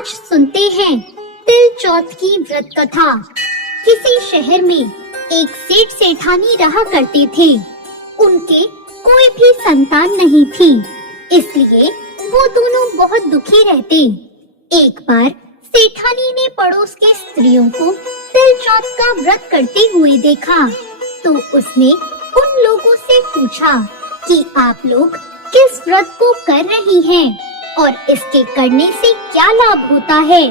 आज सुनते हैं तिल चौथ की व्रत कथा। किसी शहर में एक सेठ सेठानी रहा करते थे। उनके कोई भी संतान नहीं थी, इसलिए वो दोनों बहुत दुखी रहते। एक बार सेठानी ने पड़ोस के स्त्रियों को तिल चौथ का व्रत करते हुए देखा, तो उसने उन लोगों से पूछा कि आप लोग किस व्रत को कर रही हैं और इसके करने से क्या लाभ होता है।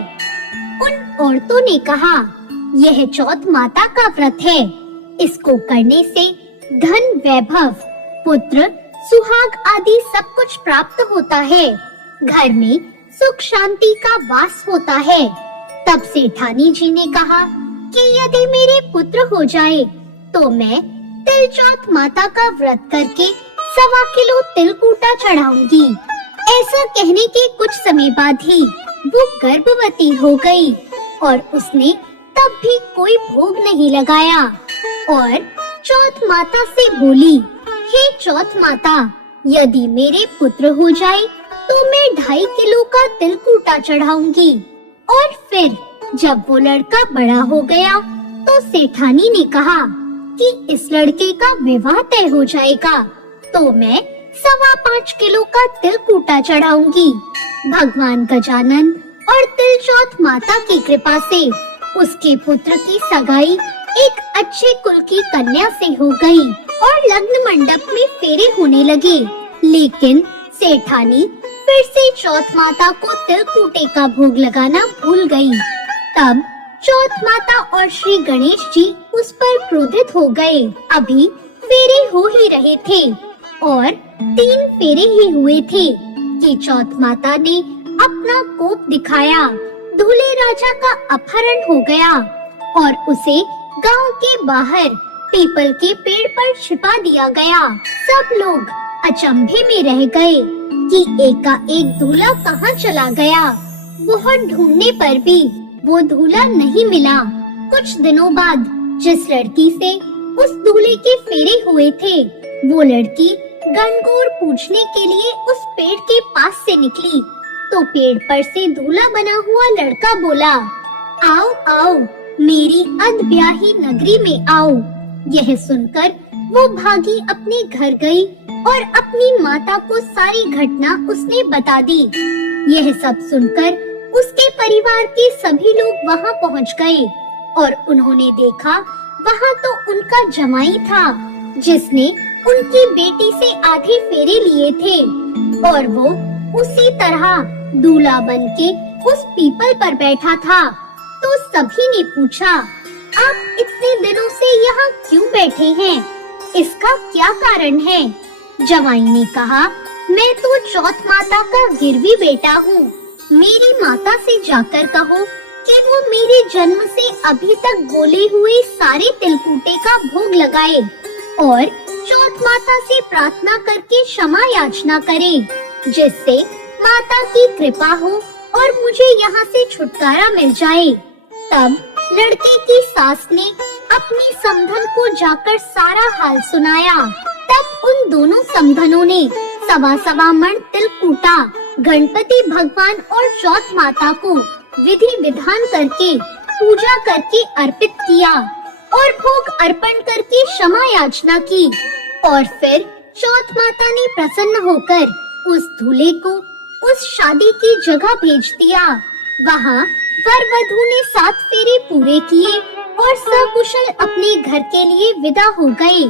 उन औरतों ने कहा, यह चौथ माता का व्रत है। इसको करने से धन, वैभव, पुत्र, सुहाग आदि सब कुछ प्राप्त होता है। घर में सुख शांति का वास होता है। तब सेठानी जी ने कहा कि यदि मेरे पुत्र हो जाए तो मैं तिल चौथ माता का व्रत करके 1.25 किलो तिलकूटा चढ़ाऊंगी। ऐसा कहने के कुछ समय बाद ही वो गर्भवती हो गई और उसने तब भी कोई भोग नहीं लगाया और चौथ माता से बोली, हे चौथ माता, यदि मेरे पुत्र हो जाए तो मैं 2.5 किलो का तिलकूटा चढ़ाऊंगी। और फिर जब वो लड़का बड़ा हो गया तो सेठानी ने कहा कि इस लड़के का विवाह तय हो जाएगा तो मैं 5.25 किलो का तिलकूटा चढ़ाऊंगी। भगवान गजानन और तिल चौथ माता की कृपा से उसके पुत्र की सगाई एक अच्छे कुल की कन्या से हो गई और लग्न मंडप में फेरे होने लगे। लेकिन सेठानी फिर से चौथ माता को तिलकूटे का भोग लगाना भूल गई। तब चौथ माता और श्री गणेश जी उस पर क्रोधित हो गए। अभी फेरे हो ही रहे थे और 3 फेरे ही हुए थे कि चौथ माता ने अपना कोप दिखाया। दूल्हे राजा का अपहरण हो गया और उसे गांव के बाहर पीपल के पेड़ पर छिपा दिया गया। सब लोग अचंभे में रह गए कि एकाएक दूल्हा कहाँ चला गया। बहुत ढूंढने पर भी वो दूल्हा नहीं मिला। कुछ दिनों बाद जिस लड़की से उस दूल्हे के फेरे हुए थे, वो लड़की गणगौर पूछने के लिए उस पेड़ के पास से निकली तो पेड़ पर से दूल्हा बना हुआ लड़का बोला, आओ आओ, मेरी अधब्याही नगरी में आओ। यह सुनकर वो भागी अपने घर गई और अपनी माता को सारी घटना उसने बता दी। यह सब सुनकर उसके परिवार के सभी लोग वहाँ पहुँच गए और उन्होंने देखा वहाँ तो उनका जमाई था जिसने उनकी बेटी से आधे फेरे लिए थे और वो उसी तरह दूल्हा बनके उस पीपल पर बैठा था। तो सभी ने पूछा, आप इतने दिनों से यहाँ क्यों बैठे हैं? इसका क्या कारण है? जवाई ने कहा, मैं तो चौथ माता का गिरवी बेटा हूँ। मेरी माता से जाकर कहो कि वो मेरे जन्म से अभी तक बोले हुए सारे तिलकूटे का भोग लगाए और चौथ माता से प्रार्थना करके क्षमा याचना करे, जिससे माता की कृपा हो और मुझे यहाँ से छुटकारा मिल जाए। तब लड़के की सास ने अपनी समधन को जाकर सारा हाल सुनाया। तब उन दोनों समधनों ने 1.25 मण तिलकूटा गणपति भगवान और चौथ माता को विधि विधान करके पूजा करके अर्पित किया और भोग अर्पण करके क्षमा याचना की। और फिर चौथ माता ने प्रसन्न होकर उस दूल्हे को उस शादी की जगह भेज दिया। वहाँ वर वधू ने 7 फेरे पूरे किए और सकुशल अपने घर के लिए विदा हो गए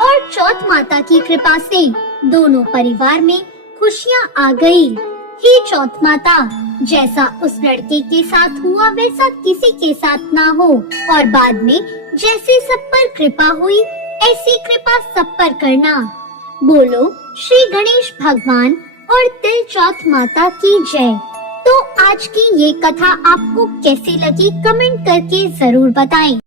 और चौथ माता की कृपा से दोनों परिवार में खुशियाँ आ गई। हे चौथ माता, जैसा उस लड़के के साथ हुआ वैसा किसी के साथ ना हो और बाद में जैसे सब पर कृपा हुई ऐसी कृपा सब पर करना। बोलो श्री गणेश भगवान और तिल चौथ माता की जय। तो आज की ये कथा आपको कैसी लगी कमेंट करके जरूर बताएं।